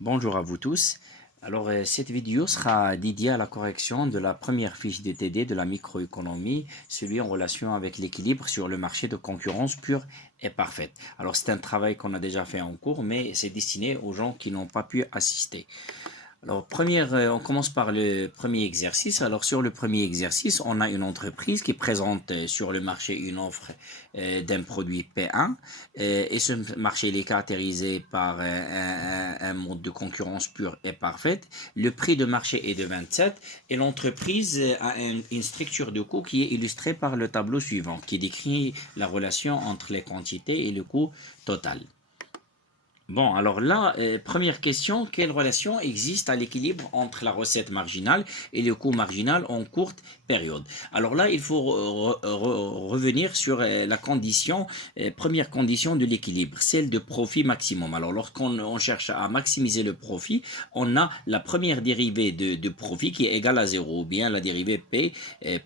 Bonjour à vous tous. Alors, cette vidéo sera dédiée à la correction de la première fiche de TD de la microéconomie, celui en relation avec l'équilibre sur le marché de concurrence pure et parfaite. Alors, c'est un travail qu'on a déjà fait en cours, mais c'est destiné aux gens qui n'ont pas pu assister. Alors, on commence par le premier exercice. Alors, sur le premier exercice, on a une entreprise qui présente sur le marché une offre d'un produit P1. Et ce marché il est caractérisé par un mode de concurrence pure et parfaite. Le prix de marché est de 27 et l'entreprise a une structure de coût qui est illustrée par le tableau suivant, qui décrit la relation entre les quantités et le coût total. Bon, alors là, première question, quelle relation existe à l'équilibre entre la recette marginale et le coût marginal en courte période? Alors là, il faut revenir sur la condition, première condition de l'équilibre, celle de profit maximum. Alors lorsqu'on cherche à maximiser le profit, on a la première dérivée de profit qui est égale à 0, ou bien la dérivée P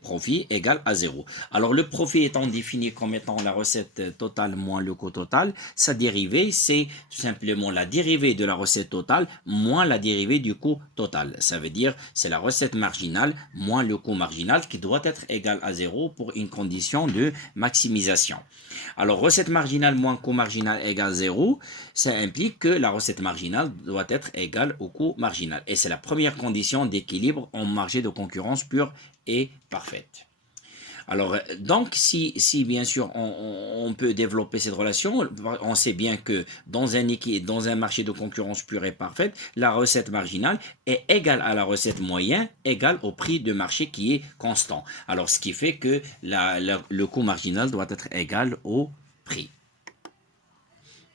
profit égale à 0. Alors le profit étant défini comme étant la recette totale moins le coût total, sa dérivée c'est tout simplement la dérivée de la recette totale moins la dérivée du coût total. Ça veut dire c'est la recette marginale moins le coût marginal qui doit être égal à 0 pour une condition de maximisation. Alors recette marginale moins coût marginal égale 0, ça implique que la recette marginale doit être égale au coût marginal. Et c'est la première condition d'équilibre en marché de concurrence pure et parfaite. Alors, donc, si bien sûr on peut développer cette relation, on sait bien que dans un marché de concurrence pure et parfaite, la recette marginale est égale à la recette moyenne, égale au prix de marché qui est constant. Alors, ce qui fait que le coût marginal doit être égal au prix.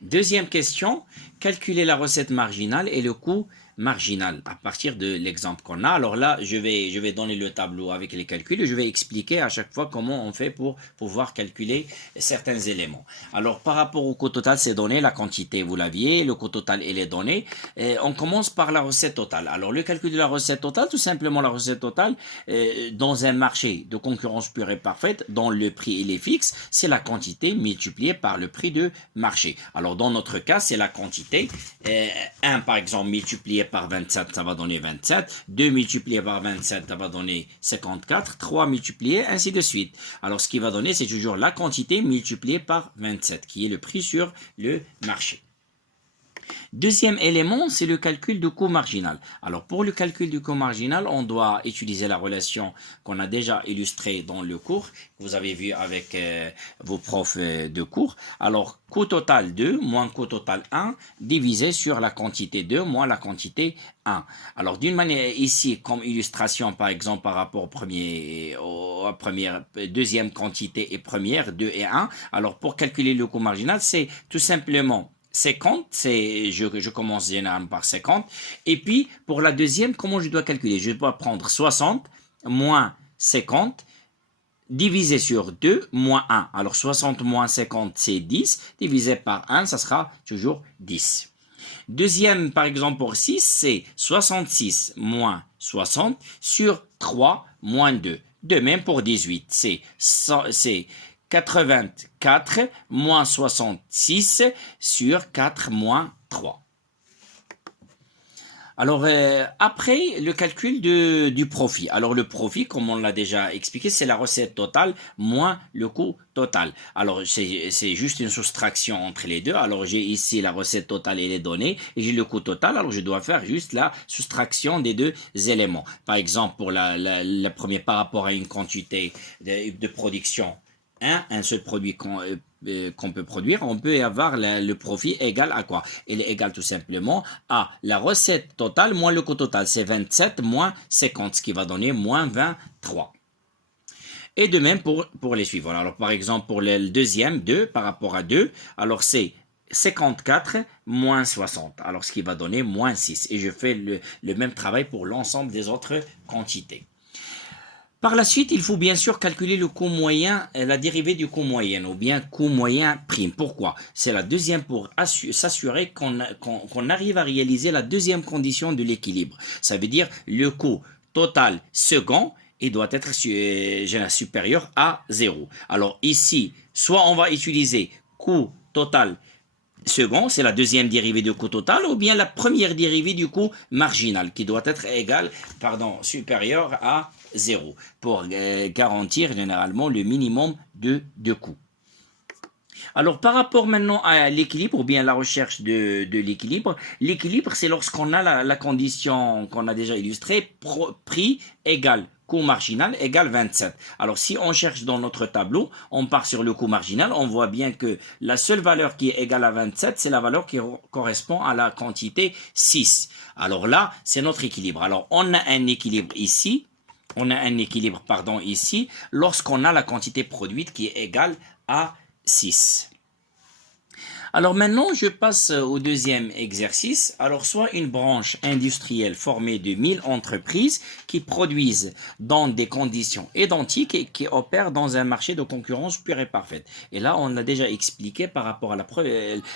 Deuxième question, calculer la recette marginale et le coût marginal à partir de l'exemple qu'on a. Alors là, je vais donner le tableau avec les calculs et je vais expliquer à chaque fois comment on fait pour pouvoir calculer certains éléments. Alors par rapport au coût total, c'est donné, la quantité vous l'aviez, le coût total il est donné. Et on commence par la recette totale. Alors le calcul de la recette totale, tout simplement la recette totale dans un marché de concurrence pure et parfaite, dont le prix il est fixe, c'est la quantité multipliée par le prix de marché. Alors dans notre cas, c'est la quantité. 1 par exemple multiplié par 27, ça va donner 27. 2 multiplié par 27, ça va donner 54. 3 multiplié, ainsi de suite. Alors, ce qui va donner, c'est toujours la quantité multipliée par 27, qui est le prix sur le marché. Deuxième élément, c'est le calcul du coût marginal. Alors, pour le calcul du coût marginal, on doit utiliser la relation qu'on a déjà illustrée dans le cours, que vous avez vu avec vos profs de cours. Alors, coût total 2 moins coût total 1 divisé sur la quantité 2 moins la quantité 1. Alors, d'une manière ici, comme illustration, par exemple, par rapport aux deuxième quantité et première, 2 et 1. Alors, pour calculer le coût marginal, c'est tout simplement 50, je commence généralement par 50. Et puis, pour la deuxième, comment je dois calculer? Je dois prendre 60 moins 50 divisé sur 2 moins 1. Alors, 60 moins 50, c'est 10. Divisé par 1, ça sera toujours 10. Deuxième, par exemple, pour 6, c'est 66 moins 60 sur 3 moins 2. De même pour 18, c'est 84 moins 66 sur 4 moins 3. Alors, après, le calcul du profit. Alors, le profit, comme on l'a déjà expliqué, c'est la recette totale moins le coût total. Alors, c'est juste une soustraction entre les deux. Alors, j'ai ici la recette totale et les données, et j'ai le coût total. Alors, je dois faire juste la soustraction des deux éléments. Par exemple, pour le premier, par rapport à une quantité de production, un seul produit qu'on peut produire, on peut avoir le profit égal à quoi? Il est égal tout simplement à la recette totale moins le coût total. C'est 27 moins 50, ce qui va donner moins 23. Et de même pour les suivants. Alors par exemple pour le deuxième, 2 par rapport à 2, alors c'est 54 moins 60, alors ce qui va donner moins 6. Et je fais le même travail pour l'ensemble des autres quantités. Par la suite, il faut bien sûr calculer le coût moyen, la dérivée du coût moyen, ou bien coût moyen prime. Pourquoi? C'est la deuxième pour s'assurer qu'on arrive à réaliser la deuxième condition de l'équilibre. Ça veut dire le coût total second, il doit être supérieur à 0. Alors ici, soit on va utiliser coût total second, c'est la deuxième dérivée du coût total ou bien la première dérivée du coût marginal qui doit être supérieur à 0 pour garantir généralement le minimum de coût. Alors, par rapport maintenant à l'équilibre ou bien la recherche de l'équilibre, l'équilibre, c'est lorsqu'on a la condition qu'on a déjà illustrée, prix égal coût marginal égale 27. Alors, si on cherche dans notre tableau, on part sur le coût marginal, on voit bien que la seule valeur qui est égale à 27, c'est la valeur qui correspond à la quantité 6. Alors là, c'est notre équilibre. Alors, on a un équilibre ici, ici, lorsqu'on a la quantité produite qui est égale à 6. Alors maintenant, je passe au deuxième exercice. Alors, soit une branche industrielle formée de 1000 entreprises qui produisent dans des conditions identiques et qui opèrent dans un marché de concurrence pure et parfaite. Et là, on a déjà expliqué par rapport à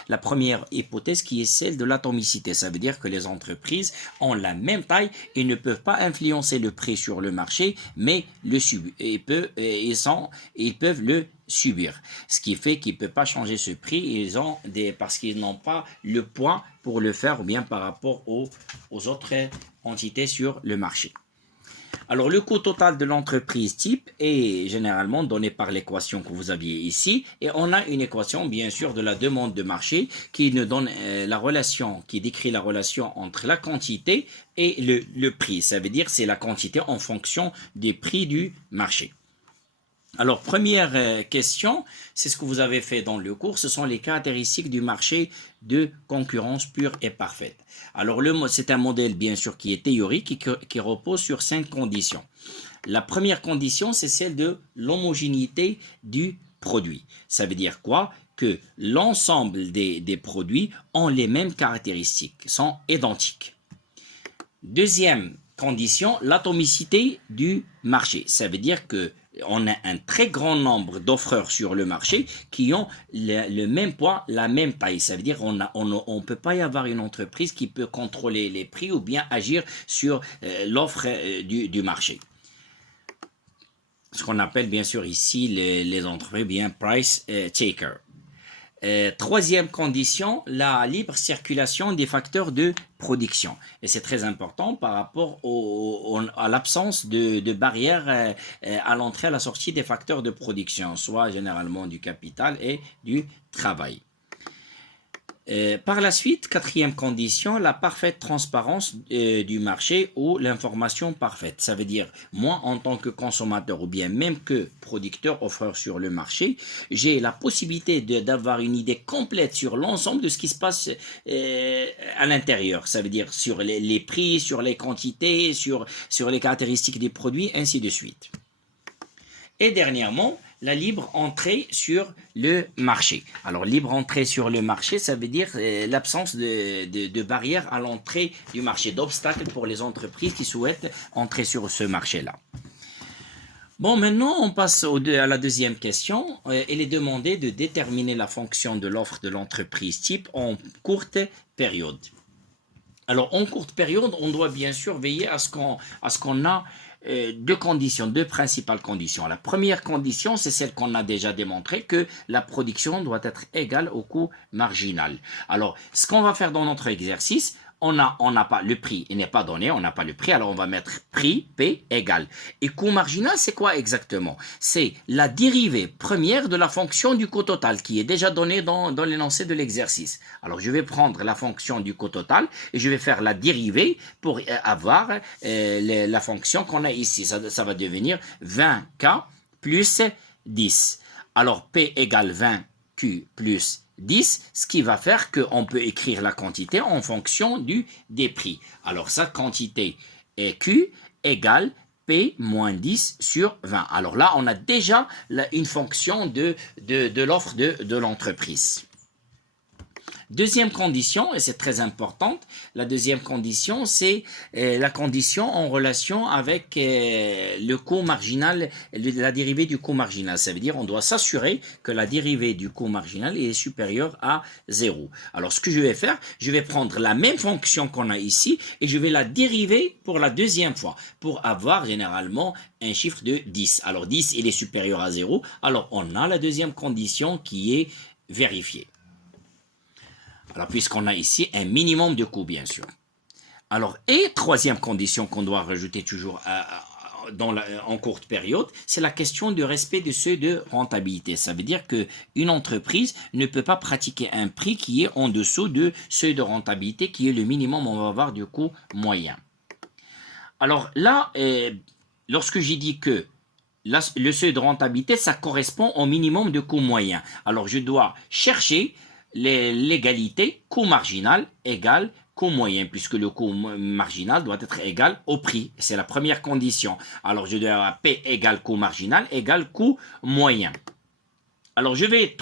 la première hypothèse qui est celle de l'atomicité. Ça veut dire que les entreprises ont la même taille et ne peuvent pas influencer le prix sur le marché, mais ils peuvent le subir. Ce qui fait qu'ils ne peuvent pas changer ce prix parce qu'ils n'ont pas le poids pour le faire ou bien par rapport aux autres entités sur le marché. Alors, le coût total de l'entreprise type est généralement donné par l'équation que vous aviez ici. Et on a une équation, bien sûr, de la demande de marché qui nous donne qui décrit la relation entre la quantité et le prix. Ça veut dire c'est la quantité en fonction des prix du marché. Alors, première question, c'est ce que vous avez fait dans le cours, ce sont les caractéristiques du marché de concurrence pure et parfaite. Alors, c'est un modèle, bien sûr, qui est théorique, qui repose sur 5 conditions. La première condition, c'est celle de l'homogénéité du produit. Ça veut dire quoi? Que l'ensemble des produits ont les mêmes caractéristiques, sont identiques. Deuxième condition, l'atomicité du marché. Ça veut dire que on a un très grand nombre d'offreurs sur le marché qui ont le même poids, la même taille. Ça veut dire qu'on ne peut pas y avoir une entreprise qui peut contrôler les prix ou bien agir sur l'offre du marché. Ce qu'on appelle bien sûr ici les entreprises bien price taker. Troisième condition, la libre circulation des facteurs de production. Et c'est très important par rapport à l'absence de barrières à l'entrée et à la sortie des facteurs de production, soit généralement du capital et du travail. Par la suite, quatrième condition, la parfaite transparence du marché ou l'information parfaite. Ça veut dire, moi, en tant que consommateur ou bien même que producteur offreur sur le marché, j'ai la possibilité d'avoir une idée complète sur l'ensemble de ce qui se passe à l'intérieur. Ça veut dire sur les prix, sur les quantités, sur les caractéristiques des produits, ainsi de suite. Et dernièrement, la libre entrée sur le marché. Alors, libre entrée sur le marché, ça veut dire l'absence de barrières à l'entrée du marché, d'obstacles pour les entreprises qui souhaitent entrer sur ce marché-là. Bon, maintenant, on passe à la deuxième question. Il est demandé de déterminer la fonction de l'offre de l'entreprise type en courte période. Alors, en courte période, on doit bien sûr veiller à ce qu'on a deux principales conditions. La première condition, c'est celle qu'on a déjà démontré, que la production doit être égale au coût marginal. Alors, ce qu'on va faire dans notre exercice, on n'a pas le prix, il n'est pas donné, on n'a pas le prix, alors on va mettre prix, P égale. Et coût marginal, c'est quoi exactement? C'est la dérivée première de la fonction du coût total qui est déjà donnée dans l'énoncé de l'exercice. Alors je vais prendre la fonction du coût total et je vais faire la dérivée pour avoir la fonction qu'on a ici. Ça va devenir 20K plus 10. Alors P égale 20Q plus 10, ce qui va faire qu'on peut écrire la quantité en fonction des prix. Alors, sa quantité est Q égale P moins 10 sur 20. Alors là, on a déjà une fonction de l'offre de l'entreprise. Deuxième condition, et c'est très importante, la deuxième condition, c'est la condition en relation avec le coût marginal, la dérivée du coût marginal. Ça veut dire on doit s'assurer que la dérivée du coût marginal est supérieure à 0. Alors, ce que je vais faire, je vais prendre la même fonction qu'on a ici et je vais la dériver pour la deuxième fois pour avoir généralement un chiffre de 10. Alors, 10, il est supérieur à 0. Alors, on a la deuxième condition qui est vérifiée. Alors, puisqu'on a ici un minimum de coût, bien sûr. Alors, et troisième condition qu'on doit rajouter toujours en courte période, c'est la question du respect du seuil de rentabilité. Ça veut dire qu'une entreprise ne peut pas pratiquer un prix qui est en dessous du seuil de rentabilité, qui est le minimum, on va avoir du coût moyen. Alors là, lorsque j'ai dit que le seuil de rentabilité, ça correspond au minimum de coût moyen. Alors je dois chercher l'égalité coût marginal égale coût moyen, puisque le coût marginal doit être égal au prix. C'est la première condition. Alors je dois avoir P égale coût marginal égale coût moyen. Alors, je vais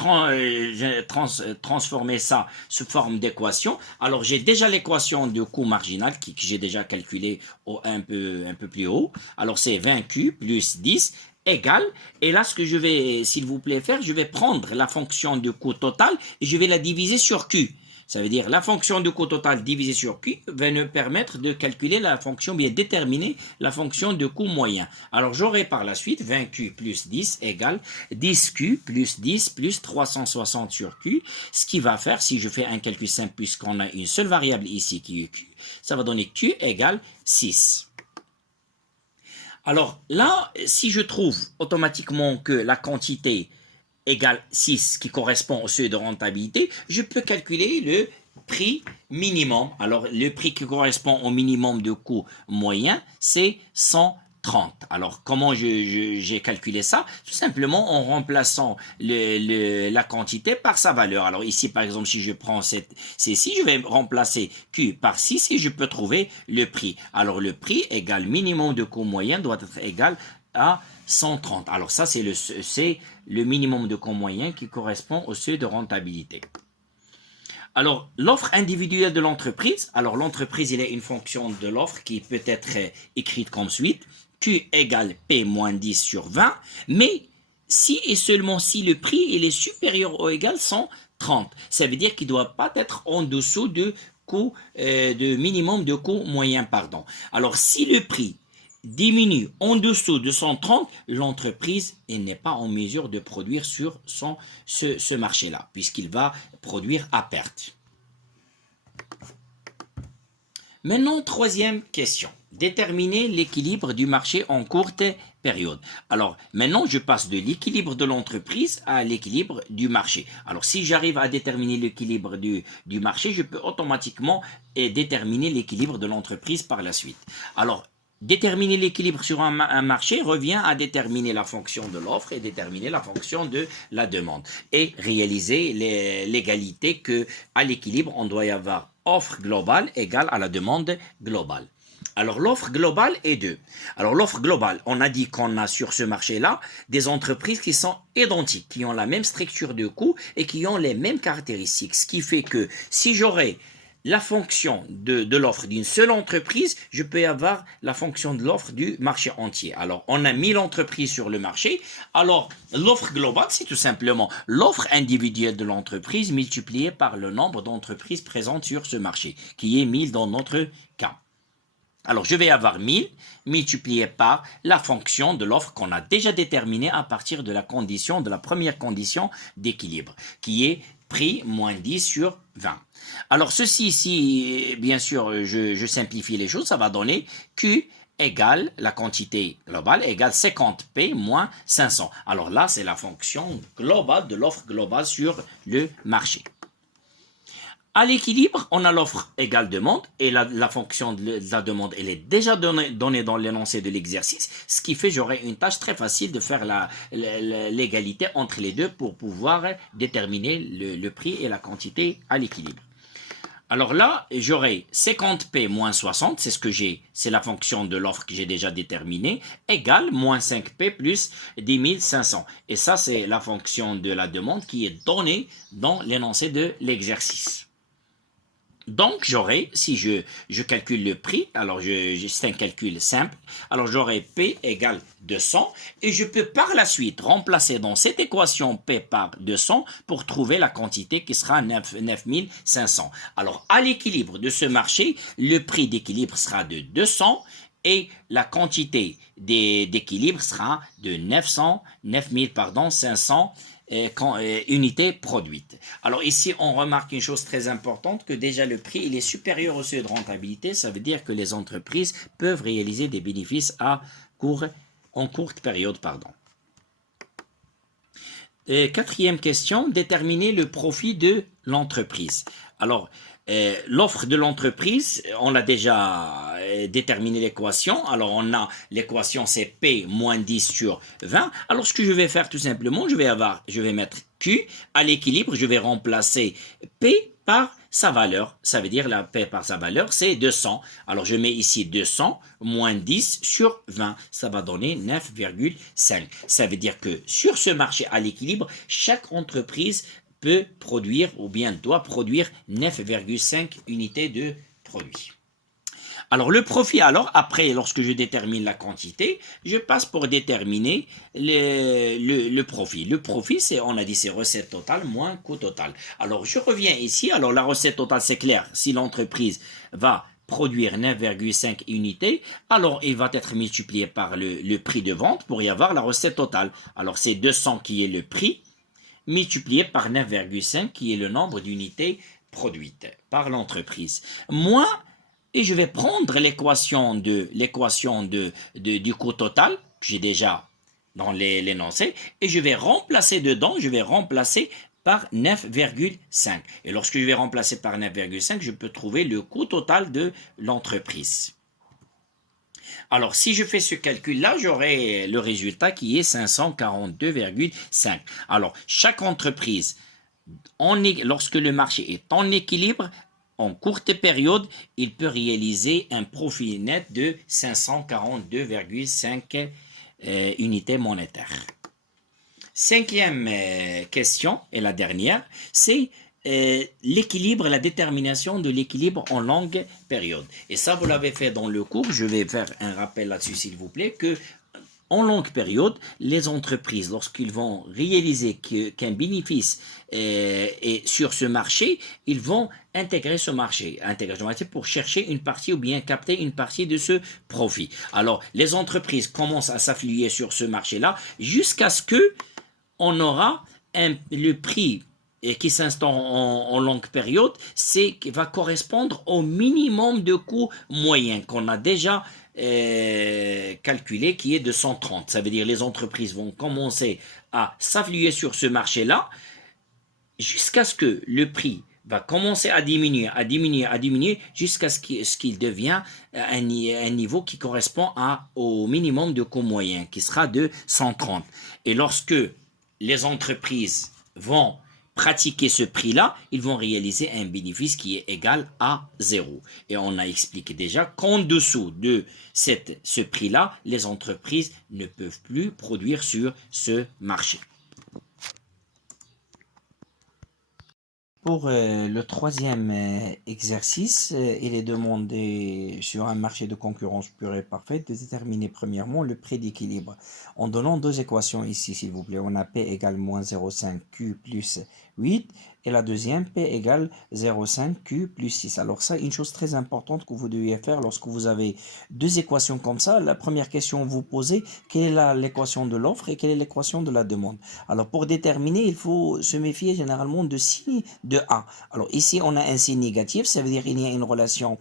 transformer ça sous forme d'équation. Alors, j'ai déjà l'équation de coût marginal que j'ai déjà calculé un peu plus haut. Alors, c'est 20Q plus 10 égale. Et là, ce que je vais, s'il vous plaît, faire, je vais prendre la fonction de coût total et je vais la diviser sur Q. Ça veut dire la fonction de coût total divisée sur Q va nous permettre de calculer la fonction, bien déterminer la fonction de coût moyen. Alors j'aurai par la suite 20Q plus 10 égale 10Q plus 10 plus 360 sur Q. Ce qui va faire, si je fais un calcul simple, puisqu'on a une seule variable ici qui est Q, ça va donner Q égale 6. Alors là, si je trouve automatiquement que la quantité égale 6 qui correspond au seuil de rentabilité, je peux calculer le prix minimum. Alors, le prix qui correspond au minimum de coût moyen, c'est 130. Alors, comment j'ai calculé ça? Tout simplement en remplaçant la quantité par sa valeur. Alors, ici, par exemple, si je prends celle-ci, je vais remplacer Q par 6 et je peux trouver le prix. Alors, le prix égale minimum de coût moyen doit être égal à 130. Alors ça, c'est le minimum de coût moyen qui correspond au seuil de rentabilité. Alors, l'offre individuelle de l'entreprise. Alors, l'entreprise, il est une fonction de l'offre qui peut être écrite comme suite. Q égale P moins 10 sur 20. Mais si et seulement si le prix il est supérieur ou égal 130. Ça veut dire qu'il ne doit pas être en dessous de minimum de coût moyen, pardon. Alors, si le prix diminue en dessous de 130, l'entreprise n'est pas en mesure de produire sur ce marché-là, puisqu'il va produire à perte. Maintenant, troisième question. Déterminer l'équilibre du marché en courte période. Alors, maintenant, je passe de l'équilibre de l'entreprise à l'équilibre du marché. Alors, si j'arrive à déterminer l'équilibre du marché, je peux automatiquement déterminer l'équilibre de l'entreprise par la suite. Alors, déterminer l'équilibre sur un marché revient à déterminer la fonction de l'offre et déterminer la fonction de la demande et réaliser l'égalité qu'à l'équilibre, on doit y avoir offre globale égale à la demande globale. Alors, l'offre globale est 2. Alors, l'offre globale, on a dit qu'on a sur ce marché-là des entreprises qui sont identiques, qui ont la même structure de coût et qui ont les mêmes caractéristiques. Ce qui fait que si j'aurais la fonction de l'offre d'une seule entreprise, je peux avoir la fonction de l'offre du marché entier. Alors, on a 1000 entreprises sur le marché. Alors, l'offre globale, c'est tout simplement l'offre individuelle de l'entreprise multipliée par le nombre d'entreprises présentes sur ce marché, qui est 1000 dans notre cas. Alors, je vais avoir 1000 multiplié par la fonction de l'offre qu'on a déjà déterminée à partir de la première condition d'équilibre, qui est prix moins 10 sur 20. Alors, ceci ici, bien sûr, je simplifie les choses, ça va donner Q égale la quantité globale égale 50P moins 500. Alors là, c'est la fonction globale de l'offre globale sur le marché. À l'équilibre, on a l'offre égale demande et la fonction de la demande, elle est déjà donnée dans l'énoncé de l'exercice, ce qui fait que j'aurai une tâche très facile de faire l'égalité entre les deux pour pouvoir déterminer le prix et la quantité à l'équilibre. Alors là, j'aurai 50P moins 60, c'est ce que c'est la fonction de l'offre que j'ai déjà déterminée, égale moins 5P plus 10 500. Et ça, c'est la fonction de la demande qui est donnée dans l'énoncé de l'exercice. Donc, j'aurai, si je calcule le prix, alors c'est un calcul simple, alors j'aurai P égale 200 et je peux par la suite remplacer dans cette équation P par 200 pour trouver la quantité qui sera 9500. Alors, à l'équilibre de ce marché, le prix d'équilibre sera de 200 et la quantité d'équilibre sera de 500 unités produites. Alors ici, on remarque une chose très importante, que déjà le prix il est supérieur au seuil de rentabilité. Ça veut dire que les entreprises peuvent réaliser des bénéfices en courte période. Quatrième question, déterminer le profit de l'entreprise. Alors, l'offre de l'entreprise, on a déjà déterminé l'équation. Alors, on a l'équation, c'est P moins 10 sur 20. Alors, ce que je vais faire tout simplement, je vais mettre Q à l'équilibre. Je vais remplacer P par sa valeur. Ça veut dire la P par sa valeur, c'est 200. Alors, je mets ici 200 moins 10 sur 20. Ça va donner 9,5. Ça veut dire que sur ce marché à l'équilibre, chaque entreprise peut produire ou bien doit produire 9,5 unités de produits. Alors le profit, alors après, lorsque je détermine la quantité, je passe pour déterminer le profit. Le profit, on a dit, c'est recette totale moins coût total. Alors je reviens ici, alors la recette totale, c'est clair, si l'entreprise va produire 9,5 unités, alors il va être multiplié par le prix de vente pour y avoir la recette totale. Alors c'est 200 qui est le prix, multiplié par 9,5 qui est le nombre d'unités produites par l'entreprise. Moins, et je vais prendre l'équation du coût total, que j'ai déjà dans l'énoncé, et je vais remplacer dedans, par 9,5. Et lorsque je vais remplacer par 9,5, je peux trouver le coût total de l'entreprise. Alors, si je fais ce calcul-là, j'aurai le résultat qui est 542,5. Alors, chaque entreprise, lorsque le marché est en équilibre, en courte période, il peut réaliser un profit net de 542,5 unités monétaires. Cinquième question, et la dernière, c'est l'équilibre, la détermination de l'équilibre en longue période. Et ça, vous l'avez fait dans le cours. Je vais faire un rappel là-dessus, s'il vous plaît, que en longue période, les entreprises, lorsqu'ils vont réaliser qu'un bénéfice est sur ce marché, ils vont intégrer ce marché pour chercher une partie ou bien capter une partie de ce profit. Alors, les entreprises commencent à s'affilier sur ce marché-là jusqu'à ce que on aura le prix qui s'installe en longue période, qui va correspondre au minimum de coût moyen qu'on a déjà calculé, qui est de 130. Ça veut dire que les entreprises vont commencer à s'affilier sur ce marché-là jusqu'à ce que le prix va commencer à diminuer, jusqu'à ce qu'il devienne un niveau qui correspond au minimum de coût moyen, qui sera de 130. Et lorsque les entreprises vont pratiquer ce prix-là, ils vont réaliser un bénéfice qui est égal à 0. Et on a expliqué déjà qu'en dessous de ce prix-là, les entreprises ne peuvent plus produire sur ce marché. Pour le troisième exercice, il est demandé sur un marché de concurrence pure et parfaite de déterminer premièrement le prix d'équilibre. En donnant deux équations ici, s'il vous plaît, on a P égale moins 0,5 Q plus 8 et la deuxième P égale 0,5 Q plus 6. Alors ça, une chose très importante que vous devez faire lorsque vous avez deux équations comme ça, la première question vous posez, quelle est l'équation de l'offre et quelle est l'équation de la demande. Alors pour déterminer, il faut se méfier généralement de signe de A. Alors ici, on a un signe négatif, ça veut dire qu'il y a une relation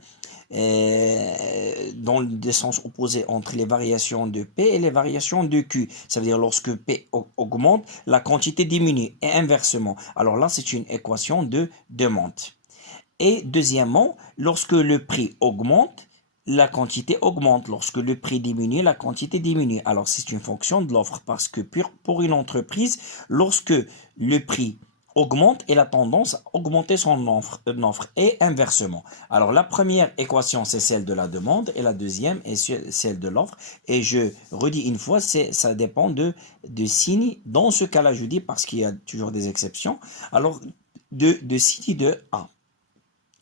dans le sens opposé entre les variations de P et les variations de Q. Ça veut dire lorsque P augmente, la quantité diminue et inversement. Alors là, c'est une équation de demande. Et deuxièmement, lorsque le prix augmente, la quantité augmente. Lorsque le prix diminue, la quantité diminue. Alors c'est une fonction de l'offre parce que pour une entreprise, lorsque le prix augmente, elle a tendance à augmenter son offre et inversement. Alors la première équation, c'est celle de la demande et la deuxième est celle de l'offre. Et je redis une fois, ça dépend de signe. Dans ce cas-là, je dis parce qu'il y a toujours des exceptions. Alors de signe de A.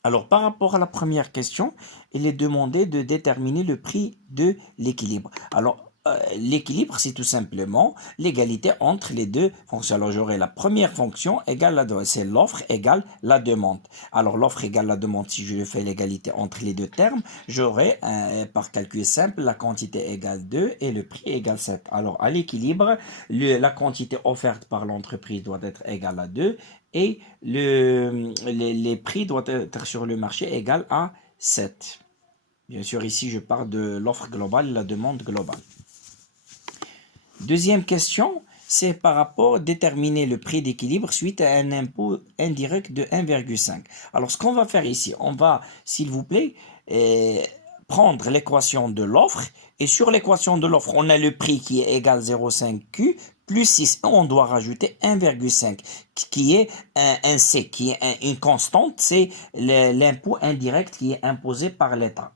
Alors, par rapport à la première question, il est demandé de déterminer le prix de l'équilibre. Alors, l'équilibre, c'est tout simplement l'égalité entre les deux fonctions. Alors, j'aurai la première fonction égale la demande. C'est l'offre égale la demande. Alors, l'offre égale la demande, si je fais l'égalité entre les deux termes, j'aurai, par calcul simple, la quantité égale 2 et le prix égale 7. Alors, à l'équilibre, la quantité offerte par l'entreprise doit être égale à 2 et les prix doivent être sur le marché égal à 7. Bien sûr, ici, je parle de l'offre globale et la demande globale. Deuxième question, c'est par rapport à déterminer le prix d'équilibre suite à un impôt indirect de 1,5. Alors, ce qu'on va faire ici, on va, s'il vous plaît, prendre l'équation de l'offre. Et sur l'équation de l'offre, on a le prix qui est égal à 0,5Q plus 6. On doit rajouter 1,5 qui est un C, qui est une constante. C'est l'impôt indirect qui est imposé par l'État.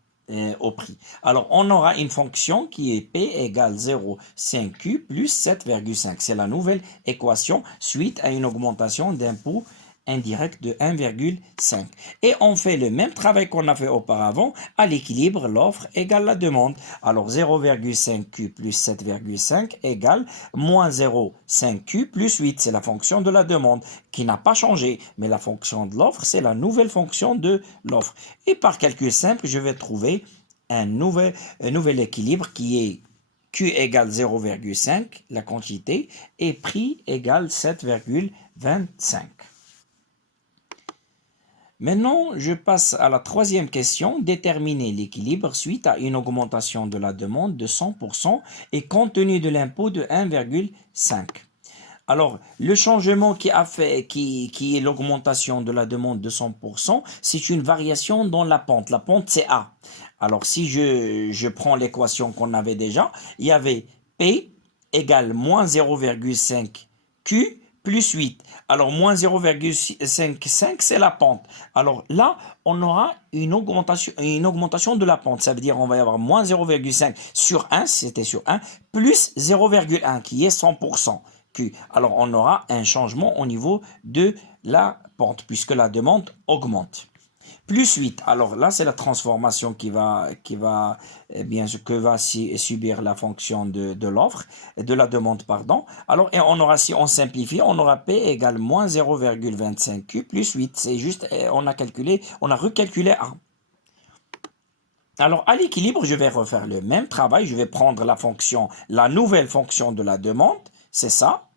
Au prix. Alors, on aura une fonction qui est P égale 0,5Q plus 7,5. C'est la nouvelle équation suite à une augmentation d'impôt indirect de 1,5. Et on fait le même travail qu'on a fait auparavant à l'équilibre, l'offre égale la demande. Alors 0,5Q plus 7,5 égale moins 0,5Q plus 8. C'est la fonction de la demande qui n'a pas changé. Mais la fonction de l'offre, c'est la nouvelle fonction de l'offre. Et par calcul simple, je vais trouver un nouvel équilibre qui est Q égale 0,5, la quantité, et prix égale 7,25. Maintenant, je passe à la troisième question, déterminer l'équilibre suite à une augmentation de la demande de 100% et compte tenu de l'impôt de 1,5. Alors, le changement qui est l'augmentation de la demande de 100%, c'est une variation dans la pente. La pente, c'est A. Alors, si je prends l'équation qu'on avait déjà, il y avait P égale moins 0,5 Q plus 8. Alors, moins 0,55, c'est la pente. Alors là, on aura une augmentation de la pente. Ça veut dire qu'on va y avoir moins 0,5 sur 1, si c'était sur 1, plus 0,1 qui est 100%. Q. Alors, on aura un changement au niveau de la pente puisque la demande augmente. Plus 8. Alors là, c'est la transformation que va subir la fonction de l'offre, de la demande, pardon. Alors, et on aura, si on simplifie, on aura P égale moins 0,25Q plus 8. C'est juste, on a recalculé A. Alors, à l'équilibre, je vais refaire le même travail. Je vais prendre la nouvelle fonction de la demande, c'est ça,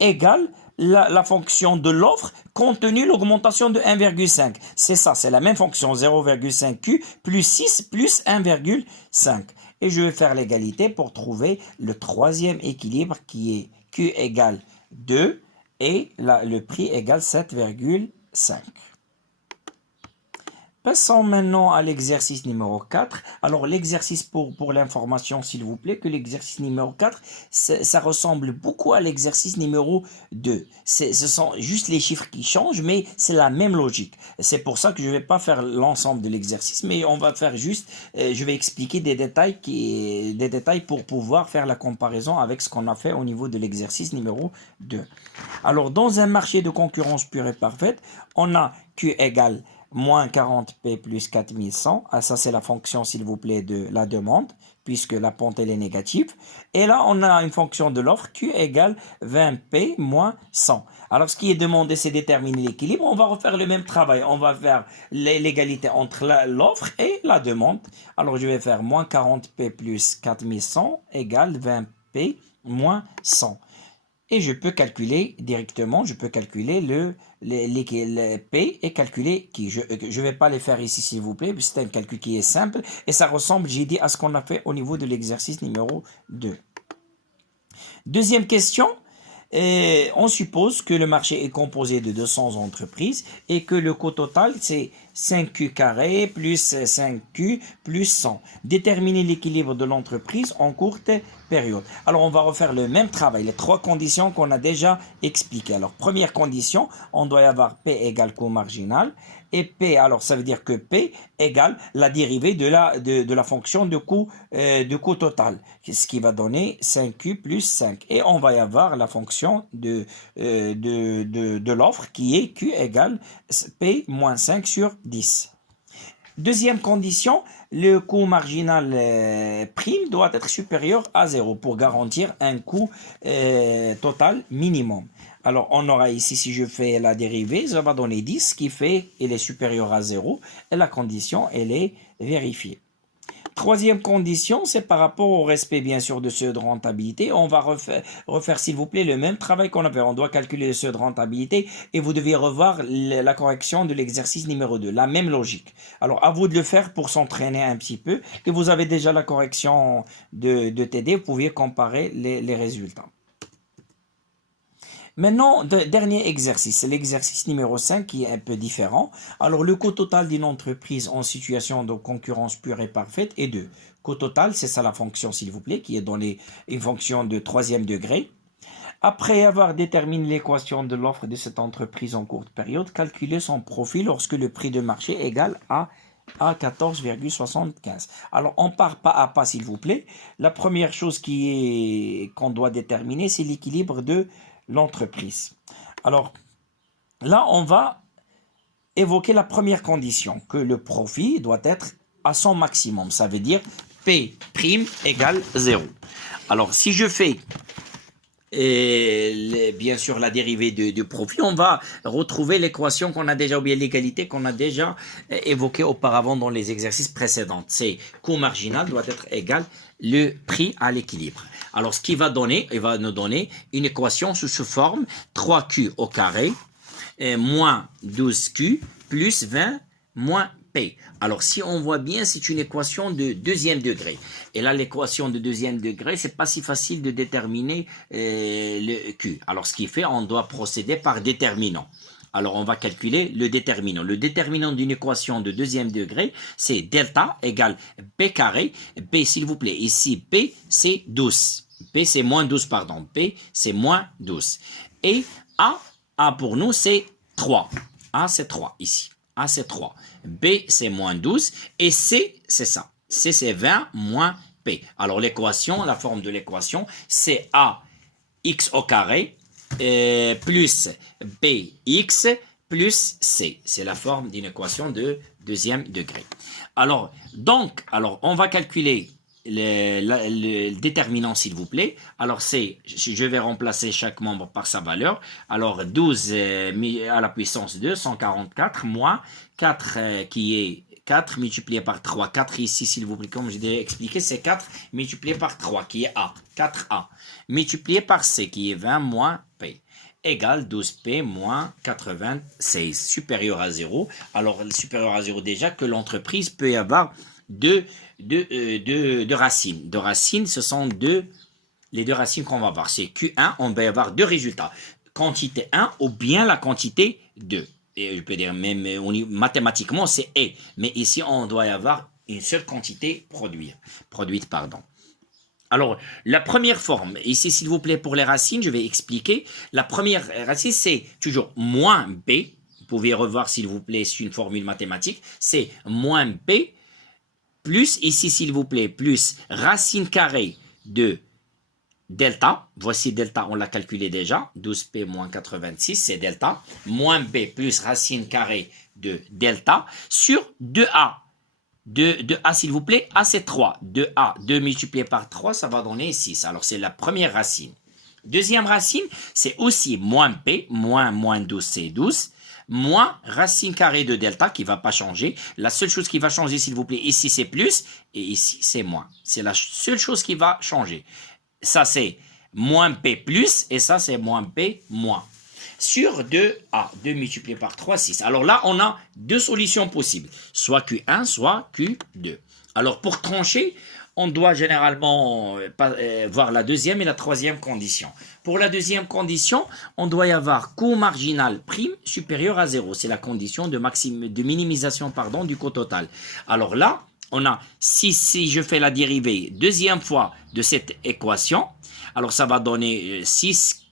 égale la fonction de l'offre compte tenu l'augmentation de 1,5. C'est ça, c'est la même fonction 0,5Q plus 6 plus 1,5. Et je vais faire l'égalité pour trouver le troisième équilibre qui est Q égale 2 et le prix égale 7,5. Passons maintenant à l'exercice numéro 4. Alors, l'exercice pour l'information, s'il vous plaît, que l'exercice numéro 4, ça ressemble beaucoup à l'exercice numéro 2. Ce sont juste les chiffres qui changent, mais c'est la même logique. C'est pour ça que je ne vais pas faire l'ensemble de l'exercice, mais on va faire juste, je vais expliquer des détails pour pouvoir faire la comparaison avec ce qu'on a fait au niveau de l'exercice numéro 2. Alors, dans un marché de concurrence pure et parfaite, on a Q égale moins 40P plus 4100. Ah, ça, c'est la fonction, s'il vous plaît, de la demande, puisque la pente, elle est négative. Et là, on a une fonction de l'offre, Q égale 20P moins 100. Alors, ce qui est demandé, c'est déterminer l'équilibre. On va refaire le même travail. On va faire l'égalité entre l'offre et la demande. Alors, je vais faire moins 40P plus 4100 égale 20P moins 100. Et je peux calculer directement, je peux calculer le P et calculer qui. Je ne vais pas les faire ici, s'il vous plaît, c'est un calcul qui est simple et ça ressemble, j'ai dit, à ce qu'on a fait au niveau de l'exercice numéro 2. Deuxième question. On suppose que le marché est composé de 200 entreprises et que le coût total, c'est 5Q carré plus 5Q plus 100. Déterminer l'équilibre de l'entreprise en courte période. Alors, on va refaire le même travail, les trois conditions qu'on a déjà expliquées. Alors, première condition, on doit y avoir P égale coût marginal. Et P, alors ça veut dire que P égale la dérivée de la fonction de coût total, ce qui va donner 5Q plus 5. Et on va y avoir la fonction de l'offre qui est Q égale P moins 5 sur 10. Deuxième condition, le coût marginal prime doit être supérieur à 0 pour garantir un coût total minimum. Alors, on aura ici, si je fais la dérivée, ça va donner 10, ce qui fait qu'il est supérieur à 0 et la condition, elle est vérifiée. Troisième condition, c'est par rapport au respect, bien sûr, de seuil de rentabilité. On va refaire s'il vous plaît, le même travail qu'on a fait. On doit calculer le seuil de rentabilité et vous devez revoir la correction de l'exercice numéro 2. La même logique. Alors, à vous de le faire pour s'entraîner un petit peu. Et vous avez déjà la correction de TD. Vous pouvez comparer les résultats. Maintenant, dernier exercice, c'est l'exercice numéro 5 qui est un peu différent. Alors, le coût total d'une entreprise en situation de concurrence pure et parfaite est 2. Coût total, c'est ça la fonction, s'il vous plaît, qui est dans une fonction de troisième degré. Après avoir déterminé l'équation de l'offre de cette entreprise en courte période, calculez son profit lorsque le prix de marché est égal à 14,75. Alors, on part pas à pas, s'il vous plaît. La première chose qu'on doit déterminer, c'est l'équilibre de l'entreprise. Alors, là, on va évoquer la première condition, que le profit doit être à son maximum. Ça veut dire P' égale 0. Alors, si je fais bien sûr la dérivée de profit, on va retrouver l'équation qu'on a déjà, ou bien l'égalité qu'on a déjà évoquée auparavant dans les exercices précédents. C'est coût marginal doit être égal le prix à l'équilibre. Alors, ce qui va donner, il va nous donner une équation sous forme 3Q au carré moins 12Q plus 20 moins P. Alors, si on voit bien, c'est une équation de deuxième degré. Et là, l'équation de deuxième degré, c'est pas si facile de déterminer le Q. Alors, ce qui fait, on doit procéder par déterminant. Alors, on va calculer le déterminant. Le déterminant d'une équation de deuxième degré, c'est delta égale P carré. P, s'il vous plaît, ici, P, c'est 12. P, c'est moins 12, pardon. P, c'est moins 12. Et A pour nous, c'est 3. A, c'est 3, ici. A, c'est 3. B, c'est moins 12. Et C, c'est ça. C, c'est 20 moins P. Alors, l'équation, la forme de l'équation, c'est A, x au carré, plus bx plus c. C'est la forme d'une équation de deuxième degré. Alors, on va calculer le déterminant, s'il vous plaît. Alors, je vais remplacer chaque membre par sa valeur. Alors, 12 à la puissance 2, 144, moins 4 qui est 4 multiplié par 3. 4 ici, s'il vous plaît, comme je l'ai expliqué, c'est 4 multiplié par 3, qui est A. 4A. Multiplié par C, qui est 20 moins P. Égale 12P moins 96, supérieur à 0. Alors, supérieur à 0, déjà que l'entreprise peut y avoir deux racines. Deux racines, ce sont les deux racines qu'on va avoir. C'est Q1, on va y avoir deux résultats. Quantité 1 ou bien la quantité 2. Et je peux dire, même mathématiquement, c'est E. Mais ici, on doit y avoir une seule quantité produite. Alors, la première forme, ici, s'il vous plaît, pour les racines, je vais expliquer. La première racine, c'est toujours moins B. Vous pouvez revoir, s'il vous plaît, c'est une formule mathématique. C'est moins B plus, ici, s'il vous plaît, plus racine carrée de delta, voici delta, on l'a calculé déjà, 12P moins 86, c'est delta, moins B plus racine carrée de delta sur 2A. 2A, s'il vous plaît, A c'est 3. 2A, 2 multiplié par 3, ça va donner 6. Alors, c'est la première racine. Deuxième racine, c'est aussi moins P, moins 12, c'est 12, moins racine carrée de delta qui ne va pas changer. La seule chose qui va changer, s'il vous plaît, ici c'est plus et ici c'est moins. C'est la seule chose qui va changer. Ça, c'est moins P plus, et ça, c'est moins P moins. Sur 2A, 2 multiplié par 3, 6. Alors là, on a deux solutions possibles, soit Q1, soit Q2. Alors, pour trancher, on doit généralement voir la deuxième et la troisième condition. Pour la deuxième condition, on doit y avoir coût marginal prime supérieur à 0. C'est la condition de minimisation du coût total. Alors là, on a, si je fais la dérivée deuxième fois de cette équation, alors ça va donner 6Q,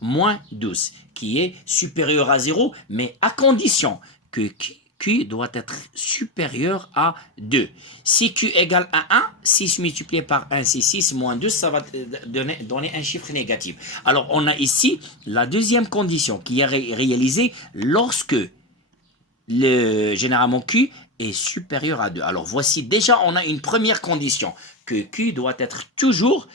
moins 12, qui est supérieur à 0, mais à condition que Q doit être supérieur à 2. Si Q égale à 1, 6 multiplié par 1, c'est 6, moins 2, ça va donner un chiffre négatif. Alors, on a ici la deuxième condition qui est réalisée lorsque généralement Q est supérieur à 2. Alors voici déjà, on a une première condition, que Q doit être toujours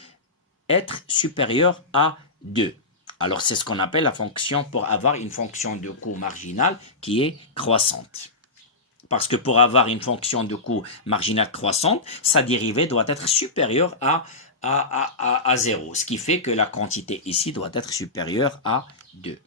être supérieur à 2. Alors c'est ce qu'on appelle la fonction pour avoir une fonction de coût marginal qui est croissante. Parce que pour avoir une fonction de coût marginal croissante, sa dérivée doit être supérieure à 0. Ce qui fait que la quantité ici doit être supérieure à 2.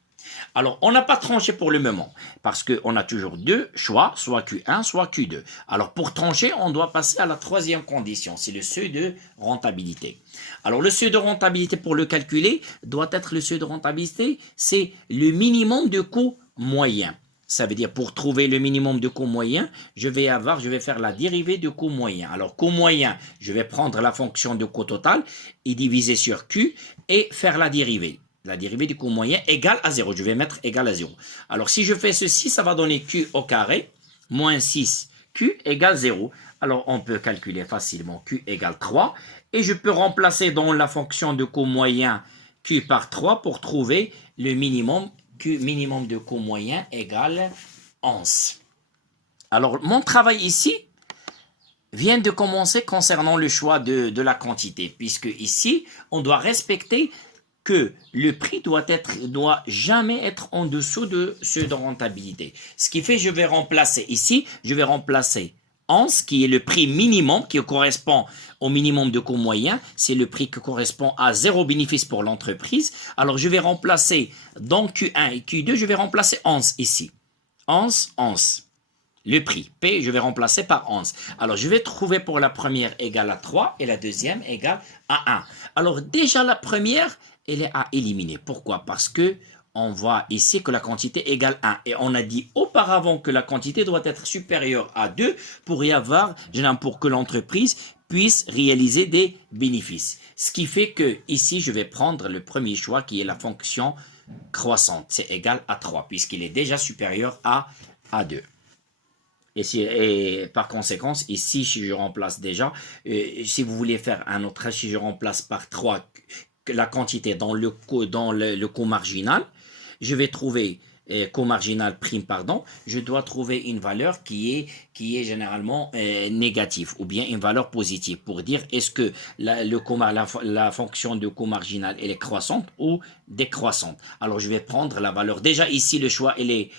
Alors, on n'a pas tranché pour le moment, parce qu'on a toujours deux choix, soit Q1, soit Q2. Alors, pour trancher, on doit passer à la troisième condition, c'est le seuil de rentabilité. Alors, le seuil de rentabilité, pour le calculer, doit être le seuil de rentabilité, c'est le minimum de coût moyen. Ça veut dire, pour trouver le minimum de coût moyen, je vais faire la dérivée de coût moyen. Alors, coût moyen, je vais prendre la fonction de coût total et diviser sur Q et faire la dérivée. La dérivée du coût moyen égale à 0. Je vais mettre égal à 0. Alors, si je fais ceci, ça va donner Q au carré, moins 6Q égale 0. Alors, on peut calculer facilement Q égale 3. Et je peux remplacer dans la fonction de coût moyen Q par 3 pour trouver le minimum. Q minimum de coût moyen égale 11. Alors, mon travail ici vient de commencer concernant le choix de la quantité. Puisque ici, on doit respecter que le prix doit jamais être en dessous de ceux de rentabilité. Ce qui fait, je vais remplacer ici, 11, qui est le prix minimum, qui correspond au minimum de coût moyen. C'est le prix qui correspond à 0 bénéfice pour l'entreprise. Alors, je vais remplacer dans Q1 et Q2, je vais remplacer 11 ici. 11. Le prix, P, je vais remplacer par 11. Alors, je vais trouver pour la première égale à 3 et la deuxième égale à 1. Alors, déjà la première, elle est à éliminer. Pourquoi? Parce que on voit ici que la quantité égale 1. Et on a dit auparavant que la quantité doit être supérieure à 2 pour que l'entreprise puisse réaliser des bénéfices. Ce qui fait que ici, je vais prendre le premier choix qui est la fonction croissante. C'est égal à 3 puisqu'il est déjà supérieur à 2. Et par conséquent, ici, si je remplace déjà, si vous voulez faire un autre, si je remplace par 3 la quantité dans le coût marginal, je vais trouver coût marginal prime, pardon, je dois trouver une valeur qui est généralement négative ou bien une valeur positive pour dire est-ce que la fonction de coût marginal elle est croissante ou décroissante. Alors, je vais prendre la valeur. Déjà, ici, le choix, elle est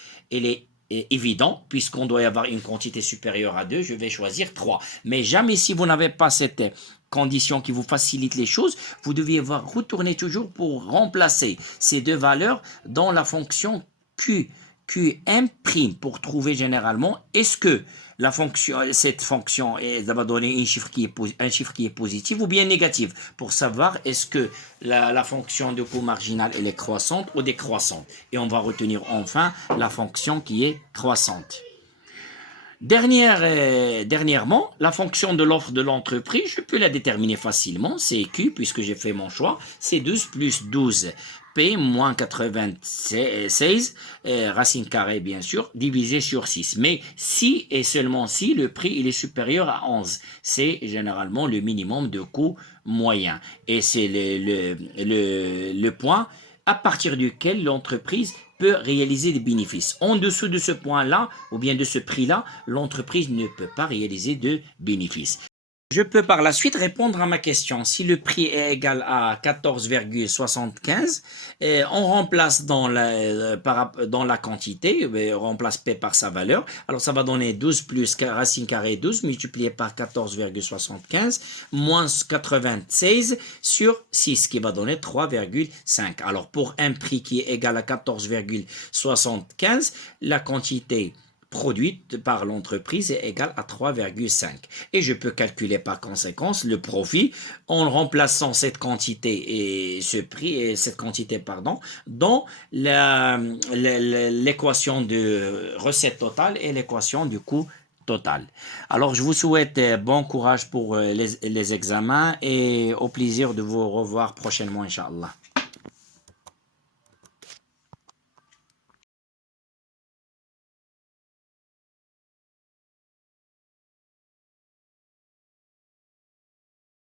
évident, puisqu'on doit y avoir une quantité supérieure à 2, je vais choisir 3. Mais jamais si vous n'avez pas cette condition qui vous facilite les choses, vous devez retourner toujours pour remplacer ces deux valeurs dans la fonction Qm' pour trouver généralement est-ce que cette fonction va donner un chiffre qui est positif ou bien négatif pour savoir est-ce que la fonction de coût marginal elle est croissante ou décroissante. Et on va retenir enfin la fonction qui est croissante. Dernièrement, la fonction de l'offre de l'entreprise, je peux la déterminer facilement. C'est Q, puisque j'ai fait mon choix. C'est 12 plus 12. P moins 96, racine carrée bien sûr, divisé sur 6. Mais si et seulement si le prix il est supérieur à 11, c'est généralement le minimum de coût moyen. Et c'est le point à partir duquel l'entreprise peut réaliser des bénéfices. En dessous de ce point-là, ou bien de ce prix-là, l'entreprise ne peut pas réaliser de bénéfices. Je peux par la suite répondre à ma question. Si le prix est égal à 14,75, on remplace dans la quantité, on remplace P par sa valeur. Alors ça va donner 12 plus racine carrée 12 multiplié par 14,75 moins 96 sur 6 qui va donner 3,5. Alors pour un prix qui est égal à 14,75, la quantité produite par l'entreprise est égale à 3,5. Et je peux calculer par conséquent le profit en remplaçant cette quantité et cette quantité dans l'équation de recette totale et l'équation du coût total. Alors, je vous souhaite bon courage pour les examens et au plaisir de vous revoir prochainement, Inch'Allah.